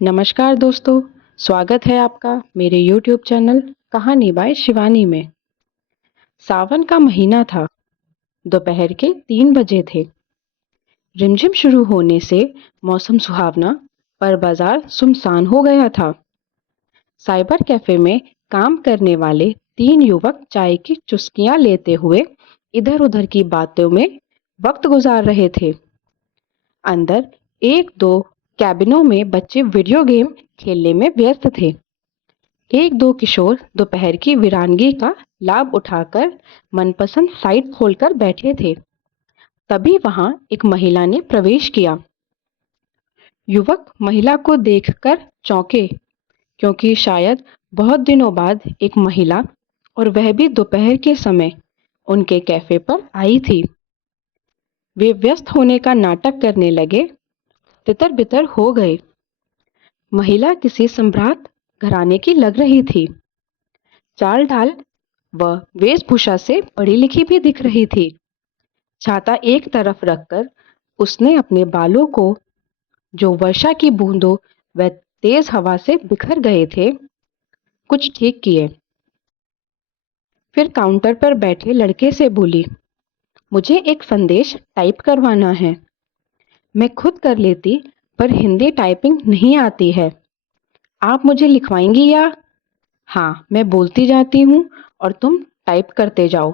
नमस्कार दोस्तों, स्वागत है आपका मेरे YouTube चैनल कहानी बाय शिवानी में। सावन का महीना था। दोपहर के 3 बजे थे। रिमझिम शुरू होने से मौसम सुहावना पर बाजार सुनसान हो गया था। साइबर कैफे में काम करने वाले 3 युवक चाय की चुस्कियां लेते हुए इधर-उधर की बातों में वक्त गुजार रहे थे। अंदर एक दो कैबिनों में बच्चे वीडियो गेम खेलने में व्यस्त थे। एक दो किशोर दोपहर की वीरानगी का लाभ उठाकर मनपसंद साइट खोलकर बैठे थे। तभी वहां एक महिला ने प्रवेश किया। युवक महिला को देखकर चौंके, क्योंकि शायद बहुत दिनों बाद एक महिला, और वह भी दोपहर के समय, उनके कैफे पर आई थी। वे व्यस्त होने का नाटक करने लगे, तितर-बितर हो गए। महिला किसी सम्राट घराने की लग रही थी। चाल ढाल व वेशभूषा से पढ़ी लिखी भी दिख रही थी। छाता एक तरफ रखकर उसने अपने बालों को, जो वर्षा की बूंदों व तेज हवा से बिखर गए थे, कुछ ठीक किए। फिर काउंटर पर बैठे लड़के से बोली, मुझे एक संदेश टाइप करवाना है। मैं खुद कर लेती, पर हिंदी टाइपिंग नहीं आती है। आप मुझे लिखवाएंगी या? हाँ, मैं बोलती जाती हूँ और तुम टाइप करते जाओ।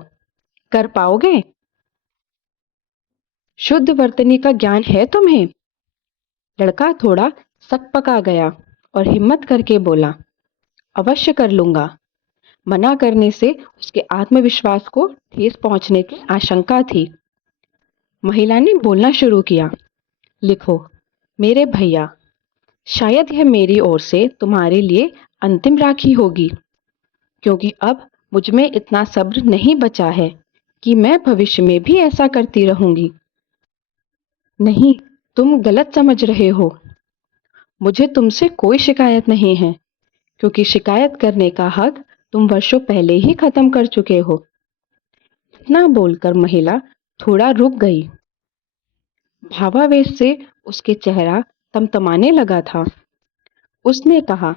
कर पाओगे? शुद्ध वर्तनी का ज्ञान है तुम्हें? लड़का थोड़ा सकपका गया और हिम्मत करके बोला, अवश्य कर लूंगा। मना करने से उसके आत्मविश्वास को ठेस पहुंचने की आशंका थी। महिला ने बोलना शुरू किया, लिखो, मेरे भैया, शायद यह मेरी ओर से तुम्हारे लिए अंतिम राखी होगी, क्योंकि अब मुझ में इतना सब्र नहीं बचा है कि मैं भविष्य में भी ऐसा करती रहूंगी। नहीं, तुम गलत समझ रहे हो। मुझे तुमसे कोई शिकायत नहीं है, क्योंकि शिकायत करने का हक तुम वर्षों पहले ही खत्म कर चुके हो। इतना बोलकर महिला थोड़ा रुक गई। भावावेश से उसके चेहरा तमतमाने लगा था। उसने कहा,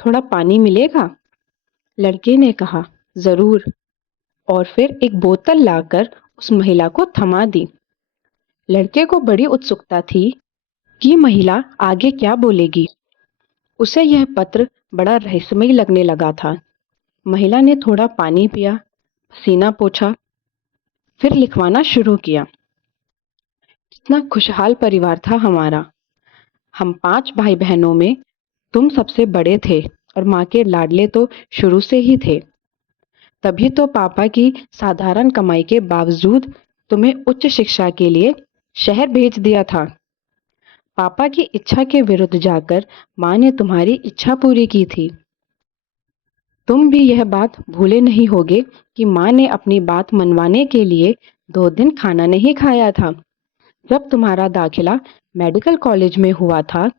थोड़ा पानी मिलेगा? लड़के ने कहा, जरूर, और फिर एक बोतल लाकर उस महिला को थमा दी। लड़के को बड़ी उत्सुकता थी कि महिला आगे क्या बोलेगी। उसे यह पत्र बड़ा रहस्यमय लगने लगा था। महिला ने थोड़ा पानी पिया, पसीना पोंछा, फिर लिखवाना शुरू किया। कितना खुशहाल परिवार था हमारा। हम 5 भाई बहनों में तुम सबसे बड़े थे, और माँ के लाडले तो शुरू से ही थे। तभी तो पापा की साधारण कमाई के बावजूद तुम्हें उच्च शिक्षा के लिए शहर भेज दिया था। पापा की इच्छा के विरुद्ध जाकर माँ ने तुम्हारी इच्छा पूरी की थी। तुम भी यह बात भूले नहीं होगे कि माँ ने अपनी बात मनवाने के लिए 2 दिन खाना नहीं खाया था। जब तुम्हारा दाखिला मेडिकल कॉलेज में हुआ था,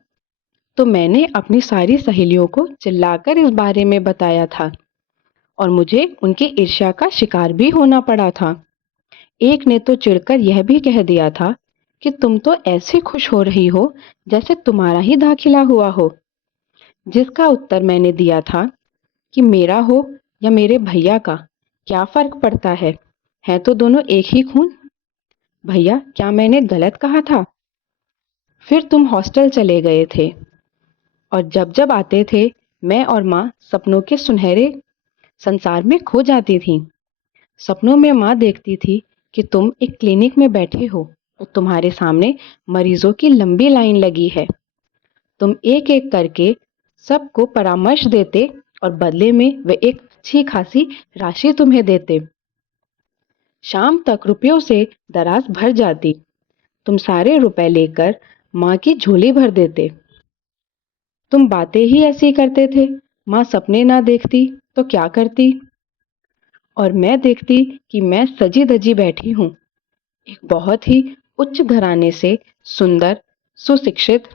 तो मैंने अपनी सारी सहेलियों को चिल्लाकर इस बारे में बताया था, और मुझे उनकी ईर्ष्या का शिकार भी होना पड़ा था। एक ने तो चिढ़कर यह भी कह दिया था कि तुम तो ऐसे खुश हो रही हो जैसे तुम्हारा ही दाखिला हुआ हो। जिसका उत्तर मैंने दिया था कि मेरा हो या मेरे भैया का, क्या फर्क पड़ता है तो दोनों एक ही खून। भैया, क्या मैंने गलत कहा था? फिर तुम हॉस्टल चले गए थे, और जब जब आते थे, मैं और माँ सपनों के सुनहरे संसार में खो जाती थी। सपनों में माँ देखती थी कि तुम एक क्लिनिक में बैठे हो और तुम्हारे सामने मरीजों की लंबी लाइन लगी है। तुम एक एक करके सबको परामर्श देते, और बदले में वे एक अच्छी खासी राशि तुम्हें देते। शाम तक रुपयों से दराज भर जाती। तुम सारे रुपए लेकर माँ की झोली भर देते। तुम बातें ही ऐसी करते थे। माँ सपने ना देखती तो क्या करती? और मैं देखती कि मैं सजी धजी बैठी हूँ, एक बहुत ही उच्च घराने से सुंदर सुशिक्षित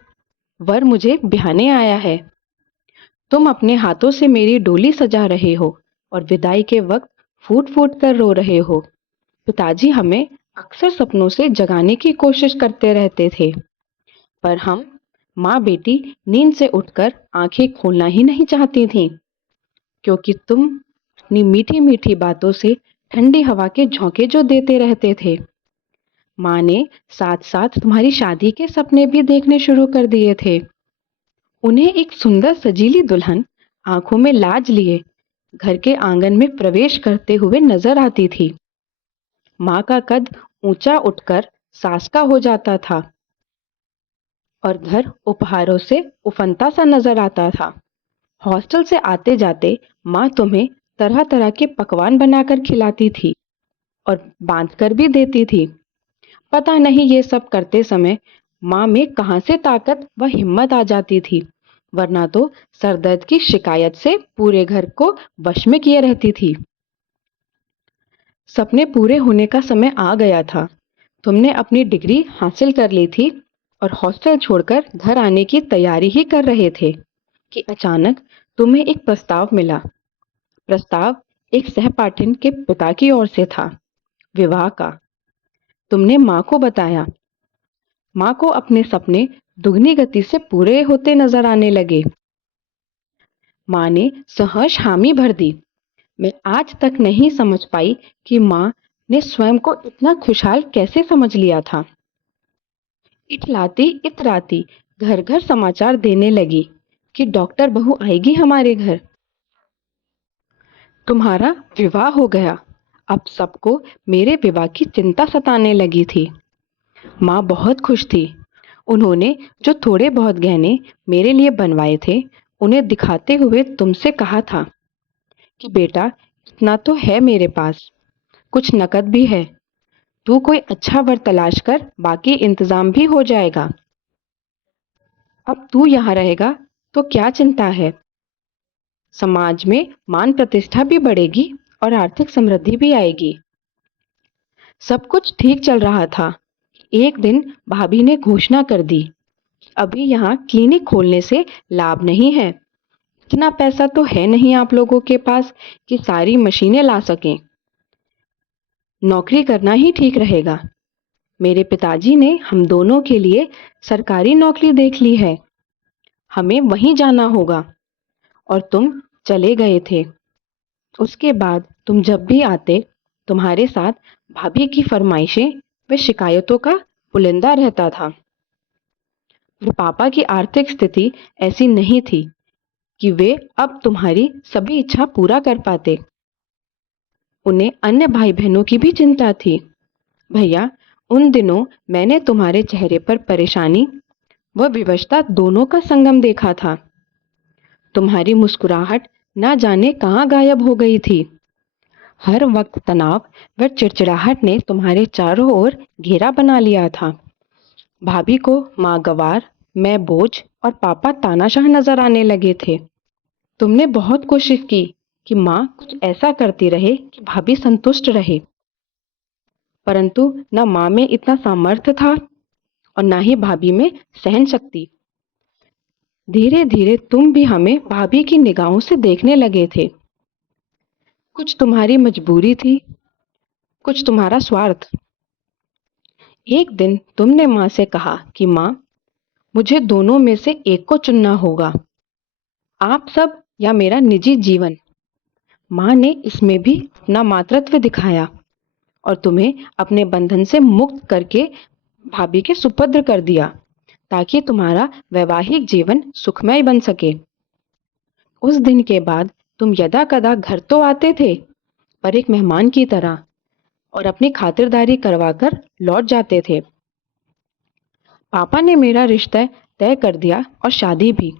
वर मुझे ब्याहने आया है। तुम अपने हाथों से मेरी डोली सजा रहे हो, और विदाई के वक्त फूट फूट कर रो रहे हो। पिताजी हमें अक्सर सपनों से जगाने की कोशिश करते रहते थे, पर हम माँ बेटी नींद से उठकर आंखें खोलना ही नहीं चाहती थीं, क्योंकि तुम अपनी मीठी मीठी बातों से ठंडी हवा के झोंके जो देते रहते थे। माँ ने साथ साथ तुम्हारी शादी के सपने भी देखने शुरू कर दिए थे। उन्हें एक सुंदर सजीली दुल्हन आंखों में लाज लिए घर के आंगन में प्रवेश करते हुए नजर आती थी। माँ का कद ऊंचा उठकर सास का हो जाता था और घर उपहारों से उफनता सा नजर आता था। हॉस्टल से आते जाते माँ तुम्हें तरह तरह के पकवान बनाकर खिलाती थी और बांध कर भी देती थी। पता नहीं ये सब करते समय माँ में कहाँ से ताकत व हिम्मत आ जाती थी, वरना तो सरदर्द की शिकायत से पूरे घर को वश में किए रहती थी। सपने पूरे होने का समय आ गया था। तुमने अपनी डिग्री हासिल कर ली थी और हॉस्टल छोड़कर घर आने की तैयारी ही कर रहे थे कि अचानक तुम्हें एक प्रस्ताव मिला। प्रस्ताव एक सहपाठिन के पिता की ओर से था, विवाह का। तुमने माँ को बताया। माँ को अपने सपने दुगनी गति से पूरे होते नजर आने लगे। माँ ने सहर्ष हामी भर दी। मैं आज तक नहीं समझ पाई कि माँ ने स्वयं को इतना खुशहाल कैसे समझ लिया था। इतलाती इतराती घर घर समाचार देने लगी कि डॉक्टर बहू आएगी हमारे घर। तुम्हारा विवाह हो गया। अब सबको मेरे विवाह की चिंता सताने लगी थी। माँ बहुत खुश थी। उन्होंने जो थोड़े बहुत गहने मेरे लिए बनवाए थे, उन्हें दिखाते हुए तुमसे कहा था कि बेटा, इतना तो है मेरे पास, कुछ नकद भी है। तू कोई अच्छा वर तलाश कर, बाकी इंतजाम भी हो जाएगा। अब तू यहाँ रहेगा तो क्या चिंता है। समाज में मान प्रतिष्ठा भी बढ़ेगी और आर्थिक समृद्धि भी आएगी। सब कुछ ठीक चल रहा था। एक दिन भाभी ने घोषणा कर दी, अभी यहाँ क्लिनिक खोलने से लाभ नहीं है। इतना पैसा तो है नहीं आप लोगों के पास कि सारी मशीनें ला सकें। नौकरी करना ही ठीक रहेगा। मेरे पिताजी ने हम दोनों के लिए सरकारी नौकरी देख ली है। हमें वहीं जाना होगा। और तुम चले गए थे। उसके बाद तुम जब भी आते, तुम्हारे साथ भाभी की फरमाइशें व शिकायतों का पुलिंदा रहता था। फिर पापा की आर्थिक स्थिति ऐसी नहीं थी कि वे अब तुम्हारी सभी इच्छा पूरा कर पाते। उन्हें अन्य भाई बहनों की भी चिंता थी। भैया, उन दिनों मैंने तुम्हारे चेहरे पर परेशानी व विवशता दोनों का संगम देखा था। तुम्हारी मुस्कुराहट ना जाने कहाँ गायब हो गई थी। हर वक्त तनाव व चिड़चिड़ाहट ने तुम्हारे चारों ओर घेरा बना लिया था। भाभी को माँ गवार, मैं बोझ और पापा तानाशाह नजर आने लगे थे। तुमने बहुत कोशिश की कि माँ कुछ ऐसा करती रहे कि भाभी संतुष्ट रहे, परंतु न माँ में इतना सामर्थ्य था और न ही भाभी में सहन शक्ति। धीरे धीरे तुम भी हमें भाभी की निगाहों से देखने लगे थे। कुछ तुम्हारी मजबूरी थी, कुछ तुम्हारा स्वार्थ। एक दिन तुमने माँ से कहा कि माँ, मुझे दोनों में से एक को चुनना होगा, आप सब या मेरा निजी जीवन। माँ ने इसमें भी अपना मातृत्व दिखाया और तुम्हें अपने बंधन से मुक्त करके भाभी के सुपुत्र कर दिया, ताकि तुम्हारा वैवाहिक जीवन सुखमय बन सके। उस दिन के बाद तुम यदा कदा घर तो आते थे, पर एक मेहमान की तरह, और अपनी खातिरदारी करवाकर लौट जाते थे। पापा ने मेरा रिश्ता तय कर दिया और शादी भी।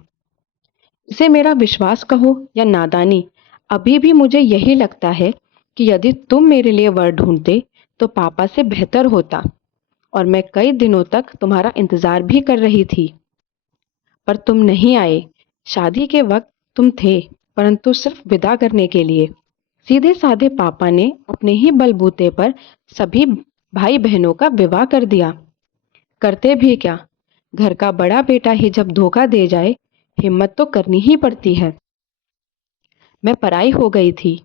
इसे मेरा विश्वास कहो या नादानी, अभी भी मुझे यही लगता है कि यदि तुम मेरे लिए वर ढूंढते तो पापा से बेहतर होता, और मैं कई दिनों तक तुम्हारा इंतजार भी कर रही थी, पर तुम नहीं आए। शादी के वक्त तुम थे, परंतु सिर्फ विदा करने के लिए। सीधे साधे पापा ने अपने ही बलबूते पर सभी भाई बहनों का विवाह कर दिया। करते भी क्या, घर का बड़ा बेटा ही जब धोखा दे जाए, हिम्मत तो करनी ही पड़ती है। मैं पराई हो गई थी।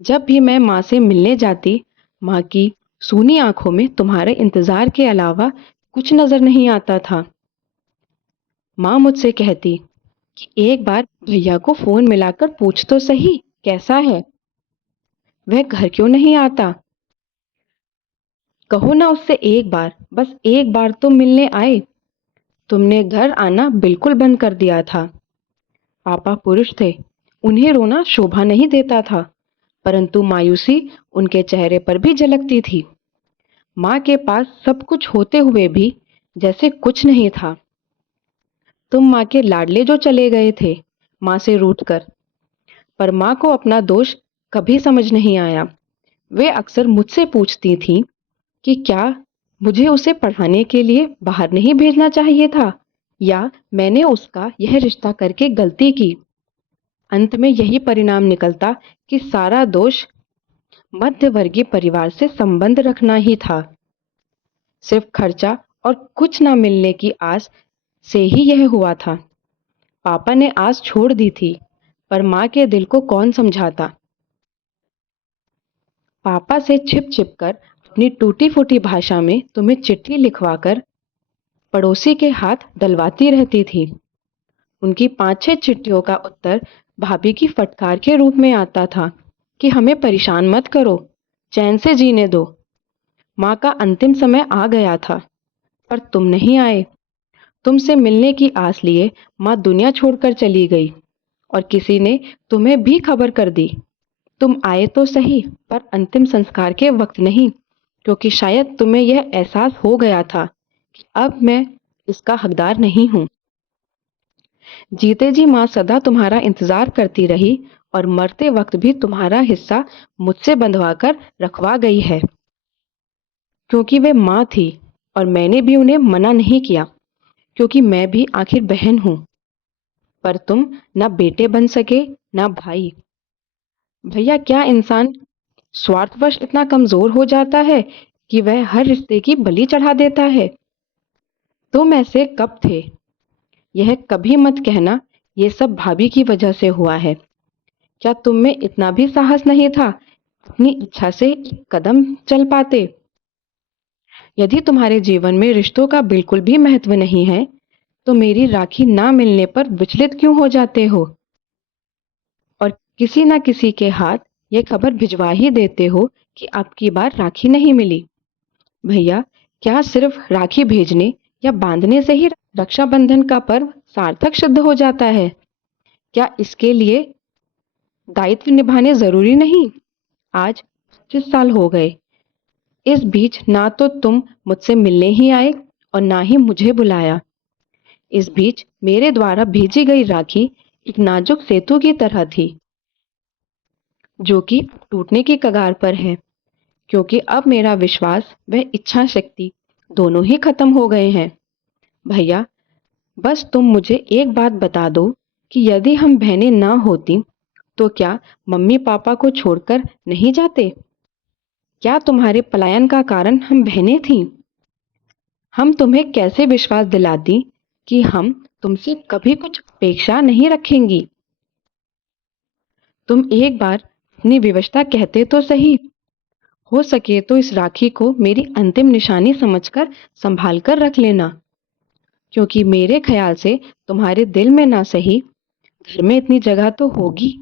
जब भी मैं माँ से मिलने जाती, माँ की सूनी आंखों में तुम्हारे इंतजार के अलावा कुछ नजर नहीं आता था। माँ मुझसे कहती कि एक बार भैया को फोन मिलाकर पूछ तो सही कैसा है, वह घर क्यों नहीं आता। कहो ना उससे एक बार, बस एक बार तो मिलने आए। तुमने घर आना बिल्कुल बंद कर दिया था। पापा पुरुष थे, उन्हें रोना शोभा नहीं देता था, परंतु मायूसी उनके चेहरे पर भी झलकती थी। माँ के पास सब कुछ होते हुए भी जैसे कुछ नहीं था। तुम माँ के लाडले जो चले गए थे, माँ से रूठकर। पर माँ को अपना दोष कभी समझ नहीं आया। वे अक्सर मुझसे पूछती थीं कि क्या मुझे उसे पढ़ाने के लिए बाहर नहीं भेजना चाहिए था, या मैंने उसका यह रिश्ता करके गलती की। अंत में यही परिणाम निकलता कि सारा दोष मध्यवर्गीय परिवार से संबंध रखना ही था। सिर्फ खर्चा और कुछ ना मिलने की आस से ही यह हुआ था। पापा ने आस छोड़ दी थी, पर माँ के दिल को कौन समझाता। पापा से छिप छिप कर अपनी टूटी फूटी भाषा में तुम्हें चिट्ठी लिखवाकर पड़ोसी के हाथ डलवाती रहती थी। उनकी 5-6 चिट्ठियों का उत्तर भाभी की फटकार के रूप में आता था कि हमें परेशान मत करो, चैन से जीने दो। माँ का अंतिम समय आ गया था, पर तुम नहीं आए। तुमसे मिलने की आस लिए माँ दुनिया छोड़कर चली गई, और किसी ने तुम्हें भी खबर कर दी। तुम आए तो सही, पर अंतिम संस्कार के वक्त नहीं, क्योंकि शायद तुम्हें यह एहसास हो गया था कि अब मैं इसका हकदार नहीं हूँ। जीते जी माँ सदा तुम्हारा इंतजार करती रही, और मरते वक्त भी तुम्हारा हिस्सा मुझसे बंधवा कर रखवा गई है, क्योंकि वे माँ थी और मैंने भी उन्हें मना नहीं किया, क्योंकि मैं भी आखिर बहन हूँ। पर तुम ना बेटे बन सके, ना भाई। भैया, क्या इंसान स्वार्थवश इतना कमजोर हो जाता है कि वह हर रिश्ते की बलि चढ़ा देता है। तुम ऐसे कब थे, यह कभी मत कहना ये सब भाभी की वजह से हुआ है। क्या तुम में इतना भी साहस नहीं था अपनी इच्छा से एक कदम चल पाते। यदि तुम्हारे जीवन में रिश्तों का बिल्कुल भी महत्व नहीं है, तो मेरी राखी ना मिलने पर विचलित क्यों हो जाते हो, और किसी ना किसी के हाथ ये खबर भिजवा ही देते हो कि आपकी बार राखी नहीं मिली। भैया, क्या सिर्फ राखी भेजने या बांधने से ही रक्षाबंधन का पर्व सार्थक सिद्ध हो जाता है? क्या इसके लिए दायित्व निभाने जरूरी नहीं? आज 25 साल हो गए। इस बीच ना तो तुम मुझसे मिलने ही आए और ना ही मुझे बुलाया। इस बीच मेरे द्वारा भेजी गई राखी एक नाजुक सेतु की तरह थी, जो कि टूटने की कगार पर है, क्योंकि अब मेरा विश्वास व इच्छा शक्ति दोनों ही खत्म हो गए हैं। भैया, बस तुम मुझे एक बात बता दो कि यदि हम बहनें ना होती तो क्या मम्मी पापा को छोड़कर नहीं जाते? क्या तुम्हारे पलायन का कारण हम बहनें थीं? हम तुम्हें कैसे विश्वास दिलाती कि हम तुमसे कभी कुछ अपेक्षा नहीं रखेंगी? तुम एक बार अपनी विवशता कहते तो सही। हो सके तो इस राखी को मेरी अंतिम निशानी समझकर संभाल कर रख लेना, क्योंकि मेरे ख्याल से तुम्हारे दिल में ना सही, घर में इतनी जगह तो होगी।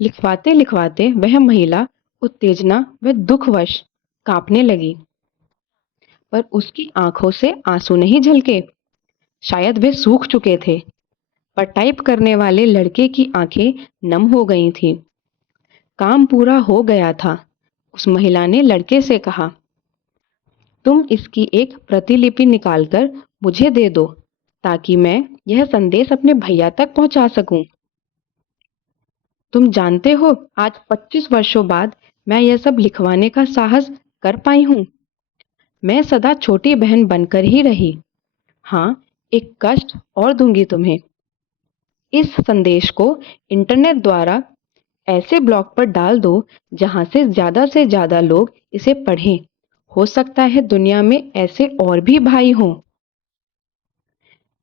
लिखवाते लिखवाते वह महिला उत्तेजना व दुखवश कांपने लगी, पर उसकी आंखों से आंसू नहीं झलके। शायद वे सूख चुके थे, पर टाइप करने वाले लड़के की आंखें नम हो गई थीं। काम पूरा हो गया था। उस महिला ने लड़के से कहा, तुम इसकी एक प्रतिलिपि निकालकर मुझे दे दो, ताकि मैं यह संदेश अपने भैया तक पहुंचा सकूं। तुम जानते हो, आज 25 वर्षों बाद मैं यह सब लिखवाने का साहस कर पाई हूँ। मैं सदा छोटी बहन बनकर ही रही। हाँ, एक कष्ट और दूंगी तुम्हें। इस संदेश को इंटरनेट द्वारा ऐसे ब्लॉग पर डाल दो जहां से ज्यादा लोग इसे पढ़ें। हो सकता है दुनिया में ऐसे और भी भाई हों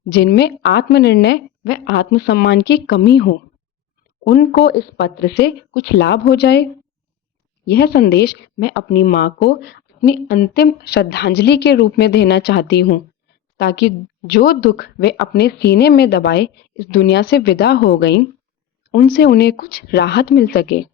जिनमें आत्मनिर्णय व आत्मसम्मान की कमी हो। उनको इस पत्र से कुछ लाभ हो जाए। यह संदेश मैं अपनी माँ को अपनी अंतिम श्रद्धांजलि के रूप में देना चाहती हूँ, ताकि जो दुख वे अपने सीने में दबाए इस दुनिया से विदा हो गईं, उनसे उन्हें कुछ राहत मिल सके।